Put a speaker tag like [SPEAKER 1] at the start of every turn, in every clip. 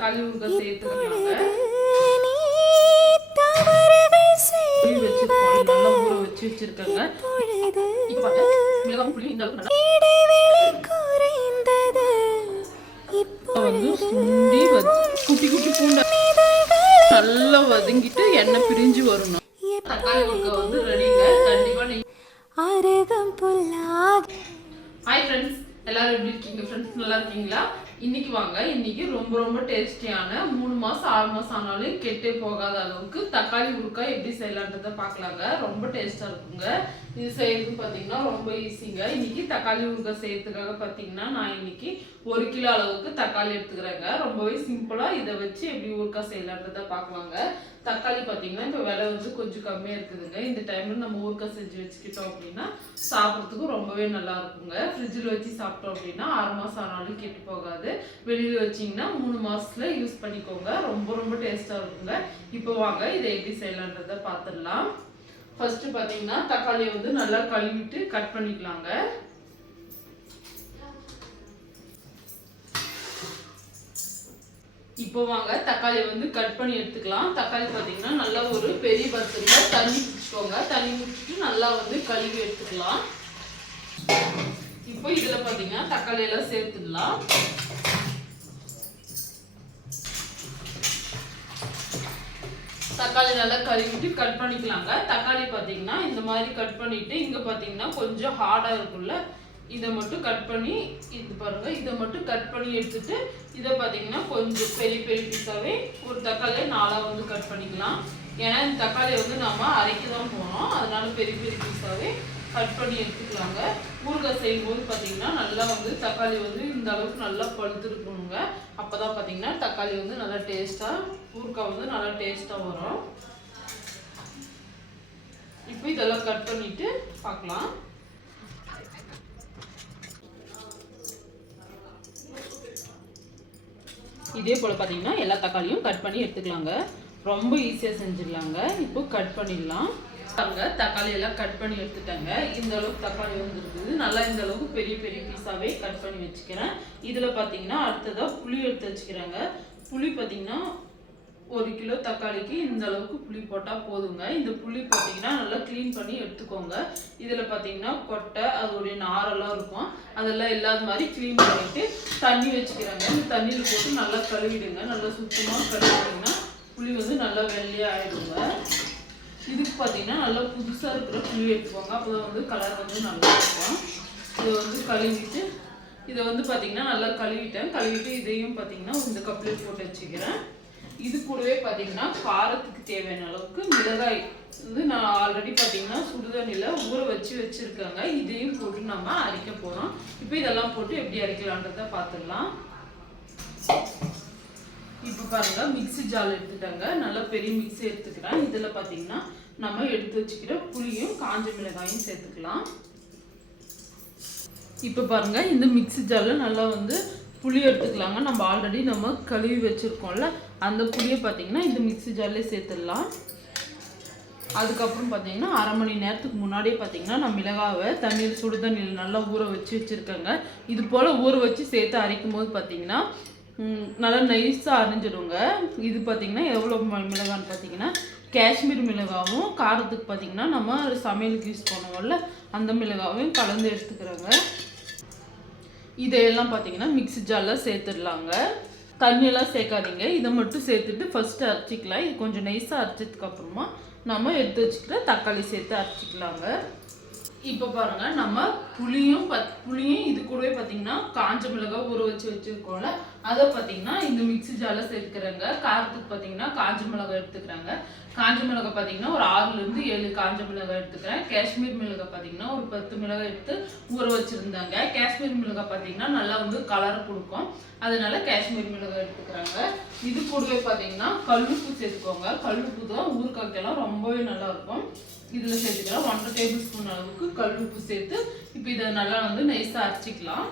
[SPEAKER 1] தக்காளி ஊறுகாய் வச்சிருக்கோம் நல்லா ஊற வச்சு வச்சிருக்கேங்க. மிளகாய் புளி இந்த வந்து சுண்டி குட்டி குட்டி பூண்டை நல்லா வதங்கிட்டு எண்ணெய் பிரிஞ்சு வரணும். தக்காளி ஊறுகாய் வந்து ரெடிங்க. கண்டிப்பா நீங்க
[SPEAKER 2] அருகம் புல்லாக
[SPEAKER 1] ஹாய் ஃப்ரெண்ட்ஸ் எல்லாரும் எப்படி இருக்கீங்க? ஃப்ரெண்ட்ஸ் நல்லா இருக்கீங்களா? இன்னைக்கு வாங்க. இன்னைக்கு ரொம்ப ரொம்ப டேஸ்டியான மூணு மாசம் ஆறு மாசம் ஆனாலும் கெட்டே போகாத அளவுக்கு தக்காளி ஊறுகாய் எப்படி செய்யலான்றத பார்க்கலாங்க. ரொம்ப டேஸ்டா இருக்குங்க. இது செய்யறது பார்த்தீங்கன்னா ரொம்ப ஈஸிங்க. இன்னைக்கு தக்காளி ஊறுகாய் செய்யறதுக்காக பார்த்தீங்கன்னா நான் இன்னைக்கு ஒரு கிலோ அளவுக்கு தக்காளி எடுத்துக்கிறேங்க. ரொம்பவே சிம்பிளா இதை வச்சு எப்படி ஊறுகாய் செய்யலான்றத பார்க்கலாங்க. தக்காளி பார்த்தீங்கன்னா இப்போ விலை வந்து கொஞ்சம் கம்மியாக இருக்குதுங்க. இந்த டைமில் நம்ம ஊறுக்காய் செஞ்சு வச்சுக்கிட்டோம் அப்படின்னா சாப்பிட்றதுக்கு ரொம்பவே நல்லா இருக்குங்க. ஃப்ரிட்ஜில் வச்சு சாப்பிட்டோம் அப்படின்னா ஆறு மாதம் ஆனாலும் கெட்டு போகாது. வெளியில் வச்சிங்கன்னா மூணு மாதத்தில் யூஸ் பண்ணிக்கோங்க. ரொம்ப ரொம்ப டேஸ்ட்டாக இருக்குங்க. இப்போ வாங்க இதை எப்படி செய்யலான்றதை பார்த்துடலாம் ஃபஸ்ட்டு பார்த்தீங்கன்னா தக்காளியை வந்து நல்லா கழுவிட்டு கட் பண்ணிக்கலாங்க. இப்போ வாங்க தக்காளியை வந்து கட் பண்ணி எடுத்துக்கலாம். தக்காளி பார்த்தீங்கன்னா நல்லா ஒரு பெரிய பத்திரில் தண்ணி குடிச்சுக்கோங்க தண்ணி குடிச்சிட்டு நல்லா வந்து கழுவி எடுத்துக்கலாம். இப்போ இதில் பார்த்தீங்கன்னா தக்காளி எல்லாம் சேர்த்துடலாம். தக்காளி நல்லா கழுவிட்டு கட் பண்ணிக்கலாங்க. தக்காளி பார்த்தீங்கன்னா இந்த மாதிரி கட் பண்ணிட்டு இங்கே பார்த்தீங்கன்னா கொஞ்சம் ஹார்டாக இருக்கும்ல. இதை மட்டும் கட் பண்ணி இது பாருங்க இதை மட்டும் கட் பண்ணி எடுத்துட்டு இதை பார்த்தீங்கன்னா கொஞ்சம் பெரிய பெரிய பீஸாகவே ஒரு தக்காளியை நாளாக வந்து கட் பண்ணிக்கலாம். ஏன்னா இந்த தக்காளியை வந்து நம்ம அரைக்க தான் போனோம் அதனால பெரிய பெரிய பீஸாகவே கட் பண்ணி எடுத்துக்கலாங்க. ஊறுகாய் செய்யும்போது பார்த்தீங்கன்னா நல்லா வந்து தக்காளி வந்து இந்த அளவுக்கு நல்லா பழுத்துருக்கணுங்க. அப்போ தான் பார்த்தீங்கன்னா தக்காளி வந்து நல்லா டேஸ்ட்டாக ஊறுகாய் வந்து நல்லா டேஸ்ட்டாக வரும். இப்போ இதெல்லாம் கட் பண்ணிட்டு பார்க்கலாம் இதே போல் பார்த்தீங்கன்னா எல்லா தக்காளியும் கட் பண்ணி எடுத்துக்கலாங்க. ரொம்ப ஈஸியாக செஞ்சிடலாங்க. இப்போ கட் பண்ணிடலாம். பாருங்க தக்காளி எல்லாம் கட் பண்ணி எடுத்துட்டாங்க. இந்த அளவுக்கு தக்காளி வந்துருக்குது. நல்லா இந்த அளவுக்கு பெரிய பெரிய பீஸாவே கட் பண்ணி வச்சுக்கிறேன். இதில் பார்த்தீங்கன்னா அடுத்ததாக புளி எடுத்து வச்சுக்கிறாங்க. புளி பார்த்தீங்கன்னா ஒரு கிலோ தக்காளிக்கு இந்த அளவுக்கு புளி போட்டால் போதுங்க. இந்த புளி பார்த்தீங்கன்னா நல்லா க்ளீன் பண்ணி எடுத்துக்கோங்க. இதில் பார்த்தீங்கன்னா கொட்டை அதோடைய நாரெல்லாம் இருக்கும். அதெல்லாம் இல்லாத மாதிரி க்ளீன் பண்ணிட்டு தண்ணி வச்சுக்கிறாங்க. இந்த தண்ணியில் போட்டு நல்லா கழுவிடுங்க. நல்லா சுத்தமாக கழுவிட்டிங்கன்னா புளி வந்து நல்லா வெள்ளையாக ஆயிடுங்க. இதுக்கு பார்த்தீங்கன்னா நல்லா புதுசாக இருக்கிற புளி எடுத்துக்கோங்க. அப்போ தான் வந்து கலர் வந்து நல்லா இருக்கும். இதை வந்து கழுவிட்டு இதை வந்து பார்த்தீங்கன்னா நல்லா கழுவிட்டேன். கழுவிட்டு இதையும் பார்த்தீங்கன்னா இந்த கப்லேட் போட்டு வச்சுக்கிறேன். இது கூடவே பார்த்தீங்கன்னா காரத்துக்கு தேவையான அளவுக்கு மிளகாய் வந்து நான் ஆல்ரெடி பார்த்தீங்கன்னா சுடுதண்ணியில் ஊற வச்சு வச்சுருக்காங்க. இதையும் போட்டு நம்ம அரைக்க போகிறோம் இப்போ இதெல்லாம் போட்டு எப்படி அரைக்கலான்றதை பார்த்துடலாம் இப்போ பாருங்க மிக்ஸி ஜால் எடுத்துட்டாங்க. நல்லா பெரிய மிக்ஸி எடுத்துக்கிறேன். இதில் பார்த்தீங்கன்னா நம்ம எடுத்து வச்சுக்கிற புளியும் காஞ்ச மிளகாயும் சேர்த்துக்கலாம். இப்போ பாருங்க இந்த மிக்ஸி ஜாலில் நல்லா வந்து புளி எடுத்துக்கலாங்க. நம்ம ஆல்ரெடி நம்ம கழுவி வச்சுருக்கோம்ல அந்த புளியை பார்த்தீங்கன்னா இந்த மிக்ஸி ஜார்லேயே சேர்த்துடலாம். அதுக்கப்புறம் பார்த்தீங்கன்னா அரை மணி நேரத்துக்கு முன்னாடியே பார்த்தீங்கன்னா நான் மிளகாவை தண்ணீர் சுடு தண்ணியில் நல்லா ஊற வச்சு வச்சுருக்கேங்க. இது போல் ஊற வச்சு சேர்த்து அரைக்கும் போது பார்த்தீங்கன்னா நல்லா நைஸாக அரைஞ்சிடுங்க. இது பார்த்திங்கன்னா எவ்வளோ ம- மிளகான்னு பார்த்தீங்கன்னா காஷ்மீர் மிளகாவும் காரத்துக்கு பார்த்தீங்கன்னா நம்ம சமையலுக்கு யூஸ் பண்ணுவோம்ல அந்த மிளகாவையும் கலந்து எடுத்துக்கிறோங்க. இதையெல்லாம் பார்த்தீங்கன்னா மிக்ஸி ஜாரில் சேர்த்துடலாங்க. தண்ணியெல்லாம் சேர்க்காதீங்க. இதை மட்டும் சேர்த்துட்டு ஃபஸ்ட்டு அரைச்சிக்கலாம். இது கொஞ்சம் நைஸாக அரைச்சதுக்கப்புறமா நம்ம எடுத்து வச்சுக்கிற தக்காளி சேர்த்து அரைச்சிக்கலாங்க. இப்போ பாருங்க நம்ம புளியும் பத் புளியும் இது கூடவே பார்த்தீங்கன்னா காஞ்ச மிளகாய் ஊற வச்சு வச்சுருக்கோம்ல அதை பார்த்தீங்கன்னா இந்த மிக்ஸி ஜாரில் சேர்த்துக்கிறாங்க. காரத்துக்கு பார்த்தீங்கன்னா காஞ்ச மிளகாய் எடுத்துக்கிறாங்க. காஞ்ச மிளகாய் பார்த்தீங்கன்னா ஒரு ஆறுலேருந்து ஏழு காஞ்ச மிளகாய் எடுத்துக்கிறேன். காஷ்மீர் மிளகாய் பார்த்தீங்கன்னா ஒரு பத்து மிளகாய் எடுத்து ஊற வச்சுருந்தாங்க. காஷ்மீர் மிளகாய் பார்த்தீங்கன்னா நல்லா வந்து கலர் கொடுக்கும். அதனால காஷ்மீர் மிளகாய் எடுத்துக்கிறாங்க. இது கூடவே பார்த்தீங்கன்னா கல்லுப்பு சேர்த்துக்கோங்க. கல்லுப்பு தான் ஊறுகாய்க்கெல்லாம் ரொம்பவே நல்லா இருக்கும். இதில் சேர்த்துக்கலாம். ஒன்றரை டேபிள் ஸ்பூன் அளவுக்கு கல் உப்பு சேர்த்து இப்போ இதை நல்லா வந்து நைஸாக அரைச்சிக்கலாம்.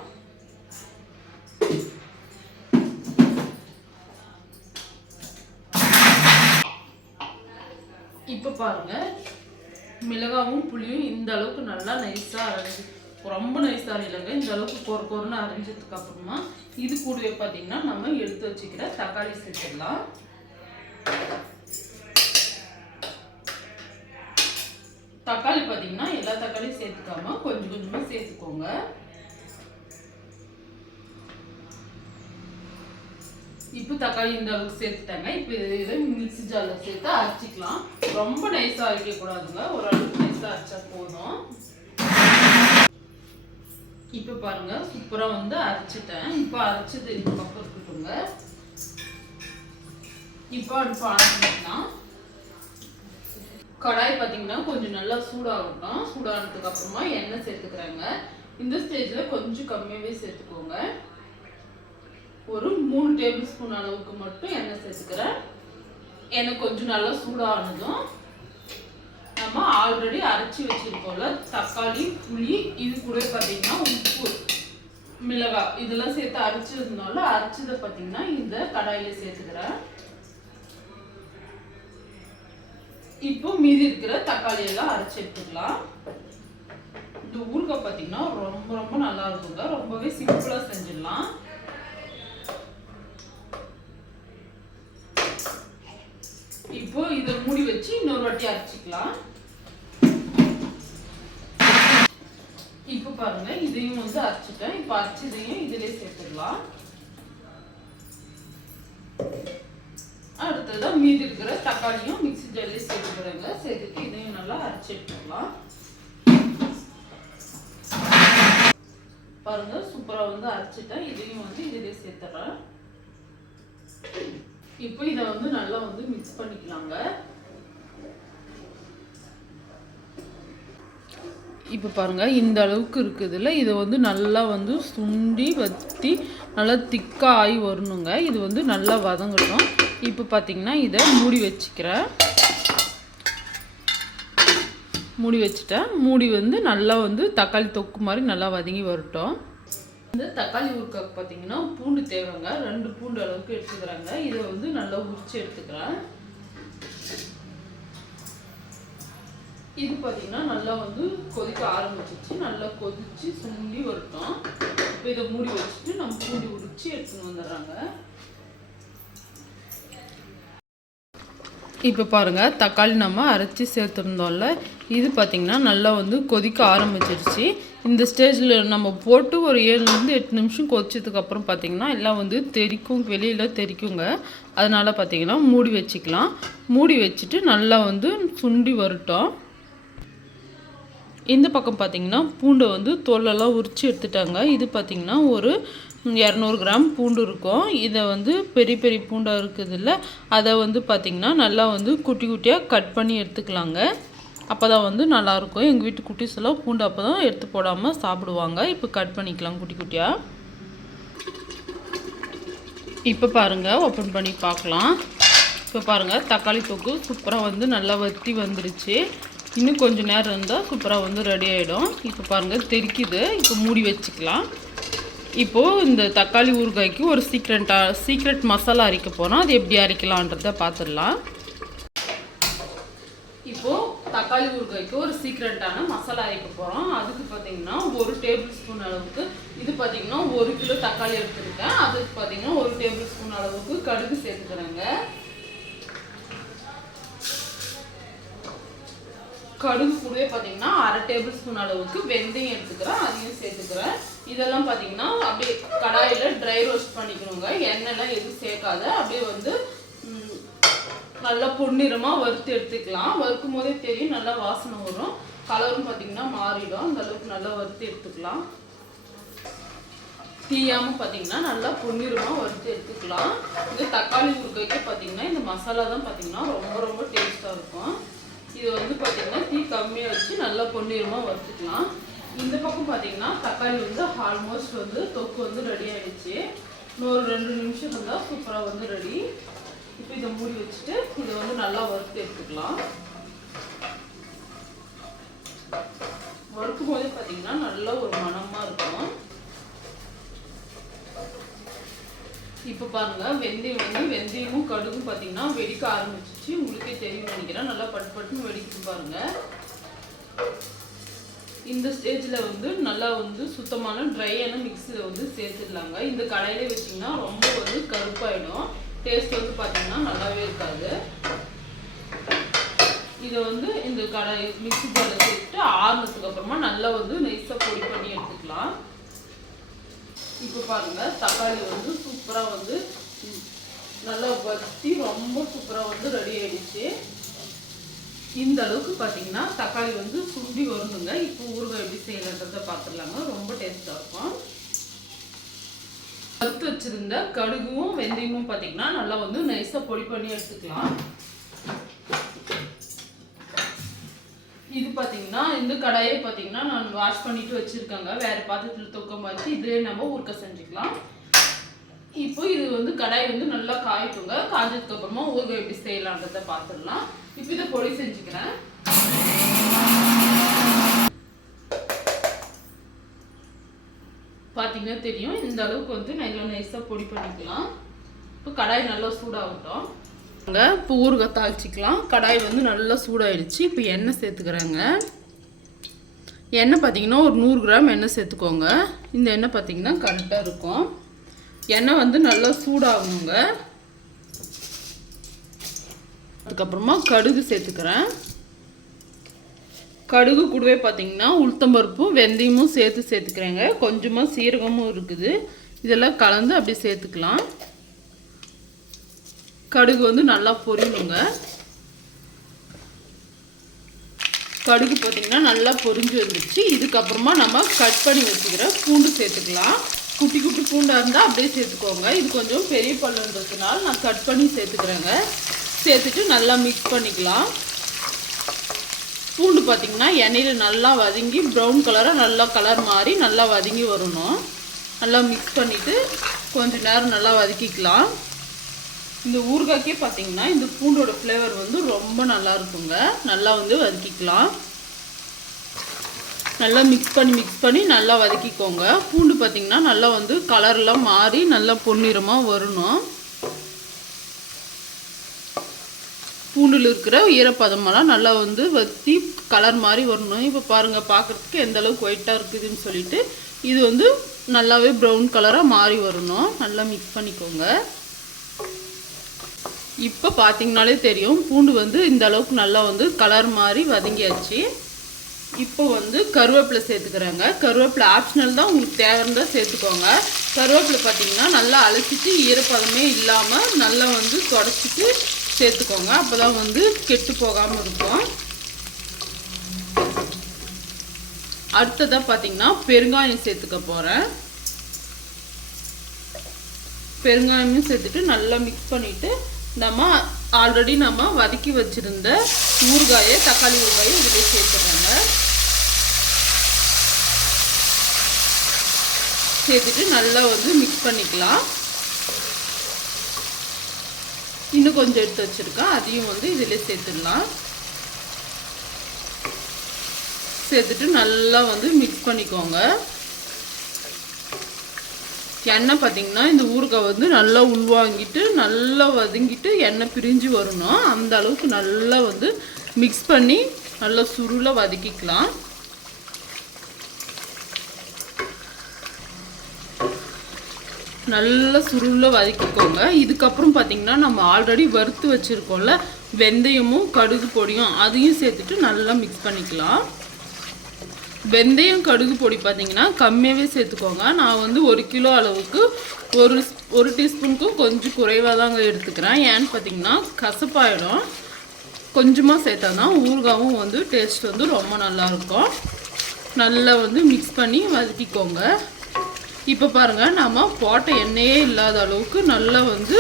[SPEAKER 1] இப்போ பாருங்க மிளகாவும் புளியும் இந்த அளவுக்கு நல்லா நைஸாக அரைஞ்சி ரொம்ப நைஸாக இல்லைங்க. இந்த அளவுக்கு கொறு பொறுன்னு அரைஞ்சதுக்கு அப்புறமா இது கூடவே பார்த்தீங்கன்னா நம்ம எடுத்து வச்சுக்கிற தக்காளி சேர்த்துடலாம். தக்காளி பார்த்தீங்கன்னா எல்லா தக்காளியும் சேர்த்துக்காம கொஞ்சம் கொஞ்சமாக சேர்த்துக்கோங்க. இப்போ தக்காளி இந்த அளவுக்கு சேர்த்துட்டாங்க. இப்போ இதை மிக்ஸி ஜாரில் சேர்த்து அரைச்சிக்கலாம். ரொம்ப நைஸாக அரைக்கக்கூடாதுங்க ஓரளவுக்கு நைஸாக அரைச்சா போதும். இப்போ பாருங்கள் சூப்பராக வந்து அரைச்சிட்டேன். இப்போ அரைச்சது இந்த பக்கம் இருக்கட்டுங்க இப்போ அடுப்பு ஆரம்பிக்கலாம் கடாய் பார்த்தீங்கன்னா கொஞ்சம் நல்லா சூடாகட்டும். சூடானதுக்கு அப்புறமா எண்ணெய் சேர்த்துக்கிறாங்க. இந்த ஸ்டேஜில் கொஞ்சம் கம்மியாகவே சேர்த்துக்கோங்க. ஒரு மூணு டேபிள் ஸ்பூன் அளவுக்கு மட்டும் எண்ணெய் சேர்த்துக்கிறேன். எண்ணெய் கொஞ்சம் நல்லா சூடானதும் நம்ம ஆல்ரெடி அரைச்சி வச்சிருக்கோம்ல தக்காளி புளி இது கூட பார்த்தீங்கன்னா உப்பு மிளகாய் இதெல்லாம் சேர்த்து அரைச்சிருந்தோம்ல அரைச்சதை பார்த்தீங்கன்னா இந்த கடாயில் சேர்த்துக்கிறேன். இப்போ மீதி இருக்கிற தக்காளி எல்லாம் அரைச்சி எடுத்துக்கலாம். இந்த ஊறுகாய் பார்த்தீங்கன்னா ரொம்ப ரொம்ப நல்லா இருக்குங்க. ரொம்பவே சிம்பிளாக செஞ்சிடலாம். இப்போ இதை மூடி வச்சு இன்னொரு வாட்டி அரைச்சிக்கலாம். இப்போ பாருங்க இதையும் வந்து அரைச்சிட்டேன். இப்போ அரைச்சதையும் இதிலே சேர்த்துடலாம். அடுத்ததாக மீதி இருக்கிற தக்காளியும் மிக்ஸி ஜல்லி சேர்த்துக்கிறேங்க சேர்த்துட்டு இதையும் நல்லா அரைச்சி எடுத்துக்கலாம். பாருங்க சூப்பரா வந்து அரைச்சிட்டேன். இதையும் வந்து இதிலே சேர்த்துறேன். இப்போ இதை வந்து நல்லா வந்து மிக்ஸ் பண்ணிக்கலாங்க. இப்போ பாருங்கள் இந்த அளவுக்கு இருக்குதுல்ல. இதை வந்து நல்லா வந்து சுண்டி வத்தி நல்லா திக்காக ஆகி வரணுங்க. இது வந்து நல்லா வதங்கட்டும். இப்போ பார்த்தீங்கன்னா இதை மூடி வச்சுக்கிறேன். மூடி வச்சுட்டேன். மூடி வந்து நல்லா வந்து தக்காளி தொக்கு மாதிரி நல்லா வதங்கி வரட்டும். இந்த தக்காளி ஊறுக்காக்கு பார்த்தீங்கன்னா பூண்டு தேவைங்க. ரெண்டு பூண்டு அளவுக்கு எடுத்துக்கிறாங்க. இதை வந்து நல்லா உரிச்சு எடுத்துக்கிறேன். இது பார்த்தீங்கன்னா நல்லா வந்து கொதிக்க ஆரம்பிச்சிச்சு நல்லா கொதிச்சு சுண்டி வரட்டும். இப்போ இதை மூடி வச்சுட்டு நம்ம பூண்டி உரிச்சு எடுத்துன்னு வந்துடுறாங்க. இப்போ பாருங்கள் தக்காளி நம்ம அரைச்சி சேர்த்துருந்தோம்ல. இது பார்த்திங்கன்னா நல்லா வந்து கொதிக்க ஆரம்பிச்சிருச்சு. இந்த ஸ்டேஜில் நம்ம போட்டு ஒரு ஏழுலேருந்து எட்டு நிமிஷம் கொதிச்சதுக்கப்புறம் பார்த்திங்கன்னா எல்லாம் வந்து தெறிக்கும் வெளியில் தெறிக்குங்க. அதனால் பார்த்திங்கன்னா மூடி வச்சுக்கலாம். மூடி வச்சுட்டு நல்லா வந்து சுண்டி வரட்டும். இந்த பக்கம் பார்த்தீங்கன்னா பூண்டை வந்து தோலெல்லாம் உரித்து எடுத்துட்டாங்க. இது பார்த்திங்கன்னா ஒரு இரநூறு கிராம் பூண்டு இருக்கும். இதை வந்து பெரிய பெரிய பூண்டாக இருக்குதுல்ல அதை வந்து பார்த்திங்கன்னா நல்லா வந்து குட்டி குட்டியாக கட் பண்ணி எடுத்துக்கலாங்க. அப்போ தான் வந்து நல்லாயிருக்கும் எங்கள் வீட்டு குட்டீஸ் எல்லாம் பூண்டு அப்போ தான் எடுத்து போடாமல் சாப்பிடுவாங்க. இப்போ கட் பண்ணிக்கலாம் குட்டி குட்டியாக இப்போ பாருங்கள் ஓப்பன் பண்ணி பார்க்கலாம் இப்போ பாருங்கள் தக்காளி தொக்கு சூப்பராக வந்து நல்லா வத்தி வந்துடுச்சு இன்னும் கொஞ்சம் நேரம் இருந்தால் சூப்பராக வந்து ரெடி ஆகிடும் இப்போ பாருங்கள் தெரிக்குது. இப்போ மூடி வச்சுக்கலாம். இப்போது இந்த தக்காளி ஊறுகாய்க்கு ஒரு சீக்ரெட்டாக சீக்ரெட் மசாலா அரைக்க போகிறோம் அது எப்படி அரைக்கலான்றத பார்த்துடலாம் இப்போது தக்காளி ஊறுகாய்க்கு ஒரு சீக்ரெட்டான மசாலா அரைக்க போகிறோம் அதுக்கு பார்த்தீங்கன்னா ஒரு டேபிள் ஸ்பூன் அளவுக்கு இது பார்த்தீங்கன்னா ஒரு கிலோ தக்காளி எடுத்துருக்கேன். அதுக்கு பார்த்தீங்கன்னா ஒரு டேபிள் ஸ்பூன் அளவுக்கு கடுகு சேர்த்துக்கிறேங்க. கடுகு கூடவே பார்த்தீங்கன்னா அரை டேபிள் ஸ்பூன் அளவுக்கு வெந்தயம் எடுத்துக்கிறேன் அதையும் சேர்த்துக்கிறேன். இதெல்லாம் பார்த்தீங்கன்னா அப்படியே கடாயில் ட்ரை ரோஸ்ட் பண்ணிக்கணுங்க. எண்ணெய்லாம் எதுவும் சேர்க்காத. அப்படியே வந்து நல்லா பொன்னிறமாக வறுத்து எடுத்துக்கலாம். வறுக்கும் போதே தெரியும் நல்லா வாசனை வரும். கலரும் பார்த்தீங்கன்னா மாறிடும். அந்த அளவுக்கு நல்லா வறுத்து எடுத்துக்கலாம். தீயாமல் பார்த்தீங்கன்னா நல்லா பொன்னிறமாக வறுத்து எடுத்துக்கலாம். இது தக்காளி ஊறுகாய்க்கு பார்த்தீங்கன்னா இந்த மசாலா தான் பார்த்தீங்கன்னா ரொம்ப ரொம்ப டேஸ்ட்டாக இருக்கும். இது வந்து பார்த்தீங்கன்னா தீ கம்மியாக வச்சு நல்லா பொன்னிறமாக வறுத்துக்கலாம். இந்த பக்கம் பார்த்தீங்கன்னா தக்காளி வந்து ஆல்மோஸ்ட் வந்து தொக்கு வந்து ரெடி ஆகிடுச்சு இன்னொரு ரெண்டு நிமிஷம் இருந்தால் சூப்பராக வந்து ரெடி இப்போ இதை மூடி வச்சுட்டு இதை வந்து நல்லா வறுத்து எடுத்துக்கலாம். வறுக்கும் போது பார்த்தீங்கன்னா நல்ல ஒரு மணமாக இருக்கும். இப்போ பாருங்கள் வெந்தயம் வந்து வெந்தயமும் கடுகும் பார்த்தீங்கன்னா வெடிக்க வச்சு உங்களுக்கே தெரியும் நினைக்கிறேன். நல்லா பட்டு பட்டுன்னு வெடிக்குது பாருங்க. இந்த ஸ்டேஜில் வந்து நல்லா வந்து சுத்தமான ட்ரையான மிக்ஸியில் வந்து சேர்த்துடலாங்க. இந்த கடையிலே வச்சிங்கன்னா ரொம்ப வந்து கருப்பாயிடும். டேஸ்ட் வந்து பார்த்தீங்கன்னா நல்லாவே இருக்காது. இதை வந்து இந்த கடை மிக்ஸி ஜாரில் சேர்த்துட்டு ஆறுனதுக்கு அப்புறமா நல்லா வந்து நைஸாக பொடி பண்ணி எடுத்துக்கலாம். இப்போ பாருங்க தக்காளி வந்து சூப்பராக வந்து நல்லா வத்தி ரொம்ப சூப்பராக வந்து ரெடி ஆயிடுச்சு. இந்த அளவுக்கு பார்த்தீங்கன்னா தக்காளி வந்து சுண்டி வரணுங்க. இப்போ ஊறுகாய் எப்படி செய்யலான்றதை பார்த்துடலாங்க ரொம்ப டேஸ்ட்டாக இருக்கும். வறுத்து வச்சிருந்த கடுகும் வெந்தயமும் பார்த்தீங்கன்னா நல்லா வந்து நைஸாக பொடி பண்ணி எடுத்துக்கலாம். இது பார்த்தீங்கன்னா இந்த கடாயே பார்த்தீங்கன்னா நான் வாஷ் பண்ணிட்டு வச்சிருக்கேங்க. வேற பாத்திரத்தில் தூக்கம் வச்சு இதுலேயே நம்ம ஊறுக்க செஞ்சுக்கலாம். இப்போ இது வந்து கடாய் வந்து நல்லா காய்க்குங்க. காய்ச்சதுக்கு அப்புறமா ஊறுகாய் எப்படி செய்யலான்றதை பார்த்துடலாம். இப்போ இதை பொடி செஞ்சுக்கிறேன். பார்த்தீங்கன்னா தெரியும். இந்த அளவுக்கு வந்து நல்லா நைஸாக பொடி பண்ணிக்கலாம். இப்போ கடாய் நல்லா சூடாகட்டும். இப்போ ஊறுகாய் தாளிச்சிக்கலாம். கடாய் வந்து நல்லா சூடாயிடுச்சு. இப்போ எண்ணெய் சேர்த்துக்கிறேங்க. எண்ணெய் பார்த்தீங்கன்னா ஒரு நூறு கிராம் எண்ணெய் சேர்த்துக்கோங்க. இந்த எண்ணெய் பார்த்தீங்கன்னா கரெக்டாக இருக்கும். எண்ணெய் வந்து நல்லா சூடாகணுங்க. அதுக்கப்புறமா கடுகு சேர்த்துக்கிறேன். கடுகு கூடவே பார்த்தீங்கன்னா உளுத்தம்பருப்பும் வெந்தயமும் சேர்த்து சேர்த்துக்கிறேங்க. கொஞ்சமாக சீரகமும் இருக்குது. இதெல்லாம் கலந்து அப்படியே சேர்த்துக்கலாம். கடுகு வந்து நல்லா பொரியணுங்க. கடுகு பார்த்தீங்கன்னா நல்லா பொரிஞ்சு வந்துடுச்சு இதுக்கப்புறமா நம்ம கட் பண்ணி வச்சுக்கிற பூண்டு சேர்த்துக்கலாம். குட்டி குட்டி பூண்டாக இருந்தால் அப்படியே சேர்த்துக்கோங்க. இது கொஞ்சம் பெரிய பல்லுன்றதுனால நான் கட் பண்ணி சேர்த்துக்கிறேங்க. சேர்த்துட்டு நல்லா மிக்ஸ் பண்ணிக்கலாம். பூண்டு பார்த்தீங்கன்னா எண்ணெயில் நல்லா வதங்கி ப்ரௌன் கலராக நல்லா கலர் மாறி நல்லா வதங்கி வரணும். நல்லா மிக்ஸ் பண்ணிவிட்டு கொஞ்ச நேரம் நல்லா வதக்கிக்கலாம். இந்த ஊறுகாய்க்கே பார்த்தீங்கன்னா இந்த பூண்டோட ஃப்ளேவர் வந்து ரொம்ப நல்லா இருக்குங்க. நல்லா வந்து வதக்கிக்கலாம். நல்லா மிக்ஸ் பண்ணி மிக்ஸ் பண்ணி நல்லா வதக்கிக்கோங்க. பூண்டு பார்த்திங்கன்னா நல்லா வந்து கலர்லாம் மாறி நல்லா பொன்னிறமாக வரணும். பூண்டில் இருக்கிற ஈரப்பதமெல்லாம் நல்லா வந்து வத்தி கலர் மாதிரி வரணும். இப்போ பாருங்கள் பார்க்குறதுக்கு எந்த அளவுக்கு ஒயிட்டாக இருக்குதுன்னு சொல்லிட்டு இது வந்து நல்லாவே ப்ரௌன் கலராக மாறி வரணும். நல்லா மிக்ஸ் பண்ணிக்கோங்க. இப்போ பார்த்தீங்கனாலே தெரியும் பூண்டு வந்து இந்த அளவுக்கு நல்லா வந்து கலர் மாதிரி வதங்கியாச்சு. இப்போ வந்து கருவேப்பிலை சேர்த்துக்கிறாங்க. கருவேப்பிலை ஆப்ஷனல் தான் உங்களுக்கு தேவை சேர்த்துக்கோங்க. கருவேப்பிலை பார்த்தீங்கன்னா நல்லா அழைச்சிட்டு ஈரப்பதமே இல்லாமல் நல்லா வந்து தொடச்சிட்டு சேர்த்துக்கோங்க. அப்போ தான் வந்து கெட்டு போகாமல் இருக்கும். அடுத்ததாக பார்த்தீங்கன்னா பெருங்காயம் சேர்த்துக்க போகிறேன் பெருங்காயமும் சேர்த்துட்டு நல்லா மிக்ஸ் பண்ணிவிட்டு நம்ம ஆல்ரெடி நம்ம வதக்கி வச்சுருந்த ஊறுகாயை தக்காளி ஊறுகாயை இதிலே சேர்த்துடுறாங்க சேர்த்துட்டு நல்லா வந்து மிக்ஸ் பண்ணிக்கலாம். இன்னும் கொஞ்சம் எடுத்து வச்சுருக்கேன் அதையும் வந்து இதில் சேர்த்துடலாம். சேர்த்துட்டு நல்லா வந்து மிக்ஸ் பண்ணிக்கோங்க. எண்ணெய் பார்த்தீங்கன்னா இந்த ஊறுகாய் வந்து நல்லா உள்வாங்கிட்டு நல்லா வதங்கிட்டு எண்ணெய் பிரிஞ்சு வரணும். அந்த அளவுக்கு நல்லா வந்து மிக்ஸ் பண்ணி நல்லா சுருளை வதக்கிக்கலாம். நல்லா சுருளில் வதக்கிக்கோங்க. இதுக்கப்புறம் பார்த்தீங்கன்னா நம்ம ஆல்ரெடி வறுத்து வச்சுருக்கோம்ல வெந்தயமும் கடுகு பொடியும் அதையும் சேர்த்துட்டு நல்லா மிக்ஸ் பண்ணிக்கலாம். வெந்தயம் கடுகு பொடி பார்த்தீங்கன்னா கம்மியாகவே சேர்த்துக்கோங்க. நான் வந்து ஒரு கிலோ அளவுக்கு ஒரு ஒரு டீஸ்பூனுக்கும் கொஞ்சம் குறைவாக தாங்க எடுத்துக்கிறேன். ஏன்னு பார்த்தீங்கன்னா கசப்பாயிடும். கொஞ்சமாக சேர்த்தா தான் ஊறுகாவும் வந்து டேஸ்ட் வந்து ரொம்ப நல்லாயிருக்கும். நல்லா வந்து மிக்ஸ் பண்ணி வதக்கிக்கோங்க. இப்போ பாருங்கள் நம்ம போட்ட எண்ணெயே இல்லாத அளவுக்கு நல்லா வந்து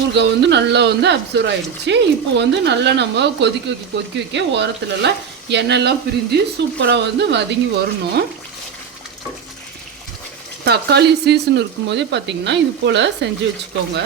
[SPEAKER 1] ஊறுகாய் வந்து நல்லா வந்து அப்சர்வ் ஆகிடுச்சு இப்போ வந்து நல்லா நம்ம கொதிக்க வைக்க கொதிக்க வைக்க ஓரத்துலலாம் எண்ணெய்லாம் பிரிஞ்சு சூப்பராக வந்து வதங்கி வரணும். தக்காளி சீசன் இருக்கும்போதே பார்த்தீங்கன்னா இது போல் செஞ்சு வச்சுக்கோங்க.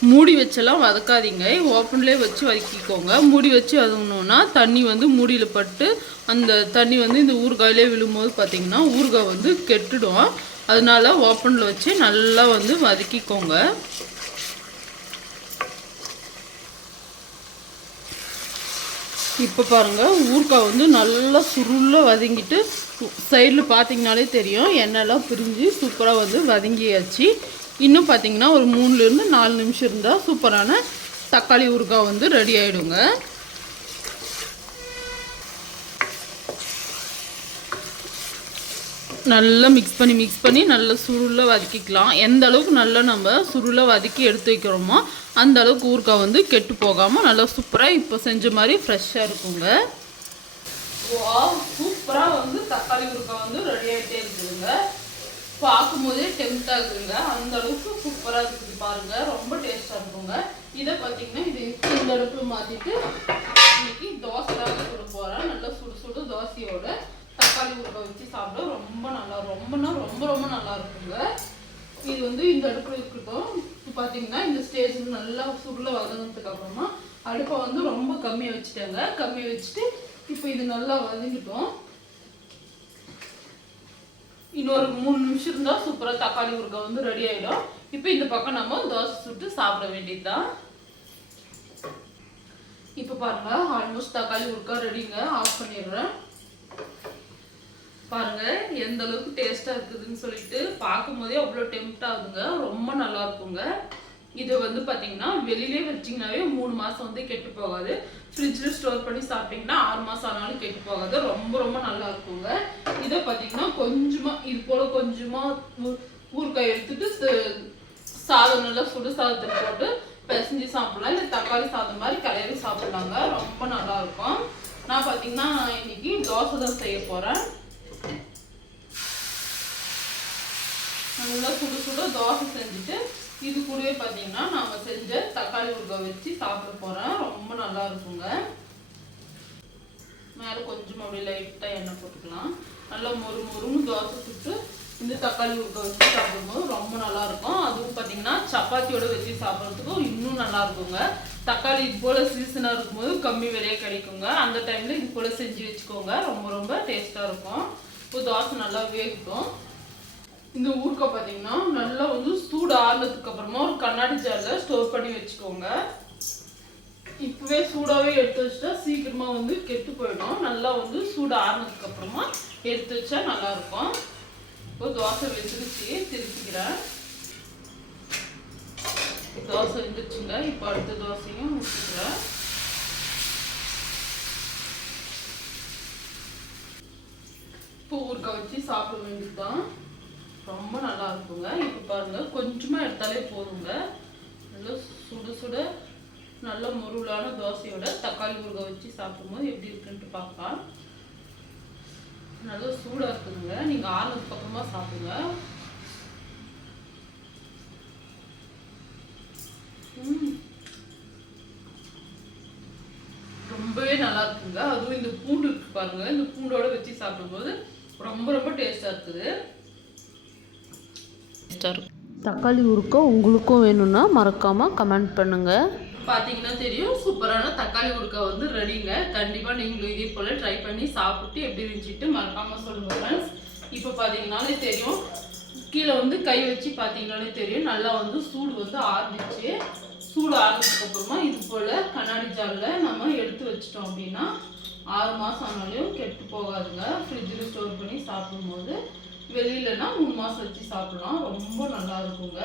[SPEAKER 1] மூடி வச்செல்லாம் வதக்காதீங்க. ஓப்பன்லேயே வச்சு வதக்கிக்கோங்க. மூடி வச்சு வதங்கணுன்னா தண்ணி வந்து மூடியில் பட்டு அந்த தண்ணி வந்து இந்த ஊறுகாயிலே விழும்போது பார்த்தீங்கன்னா ஊறுகாய் வந்து கெட்டுடும். அதனால ஓப்பனில் வச்சு நல்லா வந்து வதக்கிக்கோங்க. இப்போ பாருங்கள் ஊறுகாய் வந்து நல்லா சுருளாக வதங்கிட்டு சைடில் பார்த்தீங்கனாலே தெரியும் எண்ணெய்லாம் பிரிஞ்சு சூப்பராக வந்து வதங்கியாச்சு. இன்னும் பார்த்தீங்கன்னா ஒரு மூணுலேருந்து நாலு நிமிஷம் இருந்தால் சூப்பரான தக்காளி ஊறுகாய் வந்து ரெடி ஆகிடுங்க நல்லா மிக்ஸ் பண்ணி மிக்ஸ் பண்ணி நல்லா சுருளை வதக்கிக்கலாம். எந்த அளவுக்கு நல்லா நம்ம சுருளை வதக்கி எடுத்து வைக்கிறோமோ அந்த அளவுக்கு ஊறுகாய் வந்து கெட்டு போகாமல் நல்லா சூப்பராக இப்போ செஞ்ச மாதிரி ஃப்ரெஷ்ஷாக இருக்குங்க. சூப்பராக வந்து தக்காளி ஊறுகாய் வந்து ரெடி ஆகிட்டே இருக்குதுங்க. பார்க்கும்போதே டெம்ட் ஆகுதுங்க அந்த அளவுக்கு சூப்பராக இருக்குது பாருங்க. ரொம்ப டேஸ்டாக இருக்குங்க. இதை பார்த்தீங்கன்னா இது இந்த அடுப்பு மாற்றிட்டு இன்னைக்கு தோசை சுட போகிறேன் நல்லா சுடு சுடு தோசையோட தக்காளி ஊறுகாய் வச்சு சாப்பிட ரொம்ப நல்லா ரொம்பனா ரொம்ப ரொம்ப நல்லா இருக்குங்க. இது வந்து இந்த அடுப்பில் இருக்கட்டும். பார்த்தீங்கன்னா இந்த ஸ்டேஜ் நல்லா சுருள வதங்கினதுக்கு அப்புறமா அடுப்பை வந்து ரொம்ப கம்மியாக வச்சுட்டாங்க. கம்மியாக வச்சுட்டு இப்போ இது நல்லா வதங்கிட்டோம். இன்னொரு மூணு நிமிஷம் இருந்தால் சூப்பராக தக்காளி ஊறுகாய் வந்து ரெடி ஆகிடும் இப்போ இந்த பக்கம் நம்ம தோசை சுட்டு சாப்பிட வேண்டியதுதான். இப்போ பாருங்க ஆல்மோஸ்ட் தக்காளி ஊறுகாய் ரெடிங்க ஆஃப் பண்ணிடுறேன். பாருங்க எந்த அளவுக்கு டேஸ்டா இருக்குதுன்னு சொல்லிட்டு பார்க்கும்போதே அவ்வளோ டெம்ப்ட் ஆகுதுங்க. ரொம்ப நல்லா இருக்குங்க. இது வந்து பார்த்தீங்கன்னா வெளியிலே வச்சிங்கனாவே மூணு மாதம் வந்து கெட்டு போகாது. ஃப்ரிட்ஜில் ஸ்டோர் பண்ணி சாப்பிட்டிங்கன்னா ஆறு மாதம் ஆனாலும் கெட்டு போகாது. ரொம்ப ரொம்ப நல்லா இருக்குங்க. இதை பார்த்தீங்கன்னா கொஞ்சமாக இது போல் கொஞ்சமாக ஊறுகாய் எடுத்துட்டு சாதம் நல்லா சுடு சாதத்தில் போட்டு பிசைஞ்சு சாப்பிடலாம். இல்லை தக்காளி சாதம் மாதிரி கலையவே சாப்பிட்லாங்க. ரொம்ப நல்லா இருக்கும். நான் பார்த்தீங்கன்னா இன்னைக்கு தோசை தான் செய்ய போகிறேன் நல்லா சுடு சுட தோசை செஞ்சுட்டு இது கூடவே பார்த்தீங்கன்னா நாம் செஞ்ச தக்காளி ஊறுகாய் வச்சு சாப்பிட போகிறேன் ரொம்ப நல்லா இருக்குங்க. மேலே கொஞ்சம் அப்படியே லைட்டாக எண்ணெய் போட்டுக்கலாம். நல்லா மொறு மொறுன்னு தோசை சுட்டு இந்த தக்காளி ஊறுகாய் வச்சு சாப்பிடும்போது ரொம்ப நல்லா இருக்கும். அதுவும் பார்த்தீங்கன்னா சப்பாத்தியோட வச்சு சாப்பிட்றதுக்கும் இன்னும் நல்லா இருக்குங்க. தக்காளி இது போல் சீசனாக இருக்கும்போது கம்மி விலையே கிடைக்குங்க. அந்த டைமில் இது போல் செஞ்சு வச்சுக்கோங்க. ரொம்ப ரொம்ப டேஸ்ட்டாக இருக்கும். இப்போ தோசை நல்லா வேகட்டும். இந்த ஊருக்கா பார்த்தீங்கன்னா நல்லா வந்து சூடு ஆறுனதுக்கு அப்புறமா ஒரு கண்ணாடி ஜாரில் ஸ்டோர் பண்ணி வச்சுக்கோங்க. இப்பவே சூடாகவே எடுத்து வச்சுட்டா சீக்கிரமாக வந்து கெட்டு போயிடும். நல்லா வந்து சூடு ஆறுனதுக்கு அப்புறமா எடுத்து வச்சா நல்லாயிருக்கும். இப்போ தோசை வெந்துருச்சு திருப்பிக்கிறேன். தோசை வெந்துருச்சுங்க. இப்போ அடுத்த தோசையும் ஊற்றிக்கிறேன் இப்போ ஊறுகாய் வச்சு சாப்பிட வேண்டியதுதான். ரொம்ப நல்லா இருக்குங்க. இப்போ பாருங்க கொஞ்சமாக எடுத்தாலே போதுங்க. நல்லா சுட சுட நல்ல முருளான தோசையோட தக்காளி ஊறுகாய் வச்சு சாப்பிடும்போது எப்படி இருக்குன்ட்டு பார்க்கலாம். நல்லா சூடாக இருக்குதுங்க. நீங்கள் ஆறுனதுக்கு பக்கமாக சாப்பிடுங்க. ம். ரொம்பவே நல்லா இருக்குங்க. அதுவும் இந்த பூண்டு இருக்கு பாருங்க. இந்த பூண்டோட வச்சு சாப்பிடும்போது ரொம்ப ரொம்ப டேஸ்டாக இருக்குது.
[SPEAKER 3] தக்காளி ஊறுகாய் உங்களுக்கும் வேணும்னா மறக்காமல் கமெண்ட் பண்ணுங்கள்
[SPEAKER 1] பார்த்தீங்கன்னா தெரியும் சூப்பரான தக்காளி ஊறுகாய் வந்து ரெடிங்க கண்டிப்பாக நீங்களும் இதே போல் ட்ரை பண்ணி சாப்பிட்டு எப்படி இருந்துச்சுட்டு மறக்காம சொல்லுங்க ஃப்ரெண்ட்ஸ் இப்போ பார்த்தீங்கன்னாலே தெரியும். கீழே வந்து கை வச்சு பார்த்தீங்கன்னாலே தெரியும். நல்லா வந்து சூடு வந்து ஆறுனுச்சு சூடு ஆறுனதுக்கு அப்புறமா இது போல் கண்ணாடி ஜாரில் நம்ம எடுத்து வச்சிட்டோம் அப்படின்னா ஆறு மாதம் ஆனாலும் கெட்டு போகாதுங்க. ஃப்ரிட்ஜில் ஸ்டோர் பண்ணி சாப்பிடும்போது வெளியிலனா மூணு மாதம் வச்சு சாப்பிடலாம். ரொம்ப நல்லா இருக்குங்க.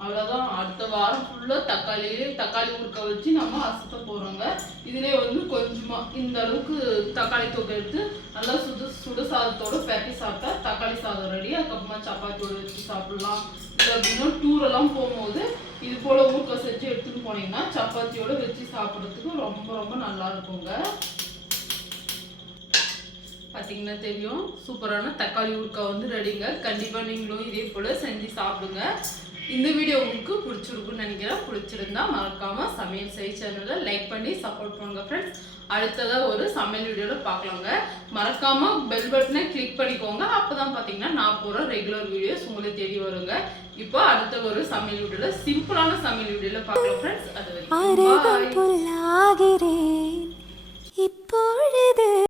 [SPEAKER 1] அவ்வளோதான் அடுத்த வாரம் ஃபுல்லாக தக்காளி தக்காளி ஊறுகாய் வச்சு நம்ம அசத்த போகிறோங்க இதுலேயே வந்து கொஞ்சமாக இந்த அளவுக்கு தக்காளி தொகை எடுத்து நல்லா சுடு சுடு சாதத்தோட பெரட்டி சாப்பிட்டா தக்காளி சாதம் ரெடி அதுக்கப்புறமா சப்பாத்தியோட வச்சு சாப்பிடலாம். இல்லை அப்படின்னா டூரெல்லாம் போகும்போது இது போல் ஊறுகாய் செஞ்சு எடுத்துன்னு போனீங்கன்னா சப்பாத்தியோட வச்சு சாப்பிட்றதுக்கு ரொம்ப ரொம்ப நல்லா இருக்குங்க. பார்த்தீங்கன்னா தெரியும். சூப்பரான தக்காளி ஊறுகாய் வந்து ரெடிங்க கண்டிப்பாக நீங்களும் இதே போல் செஞ்சு சாப்பிடுங்க. இந்த வீடியோ உங்களுக்கு பிடிச்சிருக்குன்னு நினைக்கிறேன். பிடிச்சிருந்தா மறக்காம சமையல் செய் சேனலை லைக் பண்ணி சப்போர்ட் பண்ணுங்க ஃப்ரெண்ட்ஸ் அடுத்ததா ஒரு சமையல் வீடியோவில் பார்க்கலாங்க. மறக்காம பெல் பட்டனை கிளிக் பண்ணிக்கோங்க. அப்பதான் பார்த்தீங்கன்னா நான் போகிற ரெகுலர் வீடியோஸ் உங்களை தேடி வருங்க. இப்போ அடுத்த ஒரு சமையல் வீடியோவில் சிம்பிளான சமையல் வீடியோவில் பார்க்கலாம் ஃப்ரெண்ட்ஸ் அது வரைக்கும்
[SPEAKER 2] இப்பொழுது